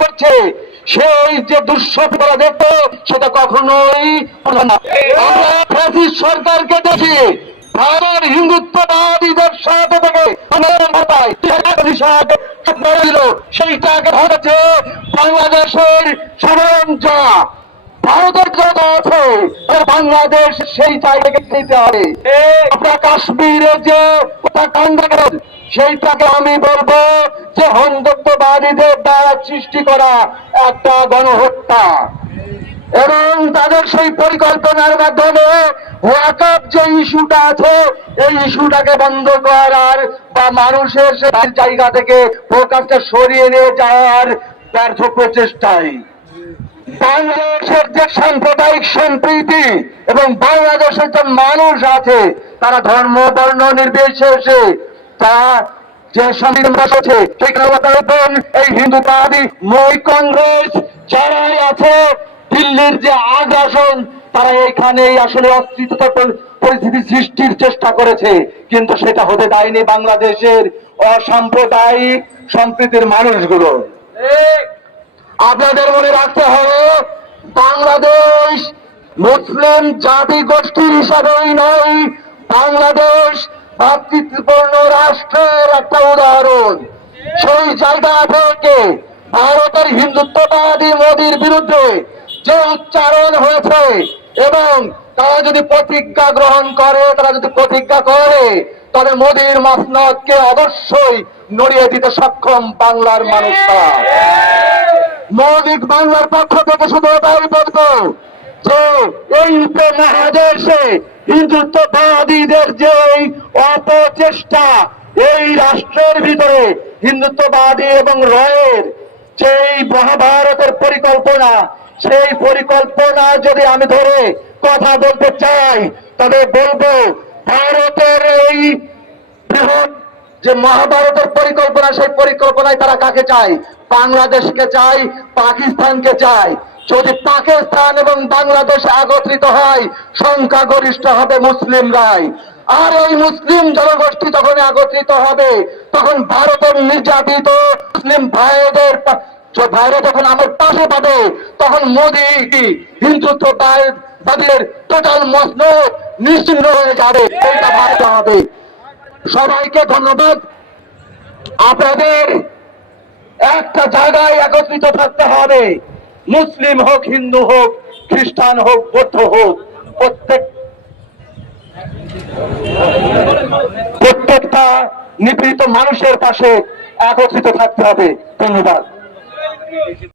করছে সেই যে দুঃস্বপ্ন দেখতো সেটা কখনোই সরকারকে দেখি ভারতের হিন্দুত্ববাদীদের সাথে থেকে সেইটাকে ধরেছে বাংলাদেশের সাধারণ যা ভারতের যত আছে বাংলাদেশ সেই জায়গাকে নিতে হবে। আপনার কাশ্মীরে যে কাণ্ড সেইটাকে আমি বলবো যে হিন্দুত্ববাদীদের দ্বারা সৃষ্টি করা একটা গণহত্যা এবং তাদের সেই পরিকল্পনার মাধ্যমে ওয়াকফ যে ইস্যুটা আছে এই ইস্যুটাকে বন্ধ করার বা মানুষের জায়গা থেকে ফোকাসটা সরিয়ে নিয়ে যাওয়ার ব্যর্থ প্রচেষ্টায় বাংলাদেশের যে সাম্প্রদায়িক সম্প্রীতি এবং বাংলাদেশের যে মানুষ আছে তারা ধর্ম বর্ণ নির্বিশেষে তারা যে সংবিধান আছে সেখানে এই হিন্দুত্ববাদী মই কংগ্রেস যারাই আছে দিল্লির যে আগ্রাসন তারা এখানেই আসলে অস্তিত্ব পরিস্থিতি সৃষ্টির চেষ্টা করেছে, কিন্তু সেটা হতে দেয়নি বাংলাদেশের অসাম্প্রদায়িক সম্প্রীতির মানুষগুলো। আপনাদের মনে রাখতে হবে বাংলাদেশ মুসলিম জাতি গোষ্ঠীর হিসাবেই নয়, বাংলাদেশ ভাতৃত্বপূর্ণ রাষ্ট্রের একটা উদাহরণ। সেই জায়গা থেকে ভারতের হিন্দুত্ববাদী মোদীর বিরুদ্ধে যে উচ্চারণ হয়েছে এবং তারা যদি প্রতিজ্ঞা গ্রহণ করে তবে মোদীর মসনদকে অবশ্যই নড়িয়ে দিতে সক্ষম বাংলার মানুষরা। মৌলিক বাংলার পক্ষ থেকে শুধু এটাই বলবো যে এই উপমহাদেশে হিন্দুত্ববাদীদের যে অপচেষ্টা এই রাষ্ট্রের ভিতরে হিন্দুত্ববাদী এবং রয়ের যে মহাভারতের পরিকল্পনা সেই পরিকল্পনা যদি আমি ধরে কথা বলতে চাই তবে বলবো ভারতের এই বৃহৎ যে মহাভারতের পরিকল্পনা সেই পরিকল্পনায় তারা কাকে চায়? বাংলাদেশকে চায়, পাকিস্তানকে চায়। যদি পাকিস্তান এবং বাংলাদেশ একত্রিত হয় সংখ্যাগরিষ্ঠ হবে মুসলিমরাই, আর এই মুসলিম জনগোষ্ঠী যখন একত্রিত হবে তখন ভারতের নির্যাতিত মুসলিম ভাইরা যখন আমার পাশে পাবে তখন মোদী হিন্দুত্ববাদের টোটাল মসনদ নিশ্চিন্ন হয়ে যাবে, এইটা ভাবতে হবে। সবাইকে ধন্যবাদ। আপনাদের একটা জায়গায় একত্রিত থাকতে হবে, মুসলিম হোক, হিন্দু হোক, খ্রিস্টান হোক, বৌদ্ধ হোক, প্রত্যেকটা নিপীড়িত মানুষের পাশে একত্রিত থাকতে হবে। ধন্যবাদ।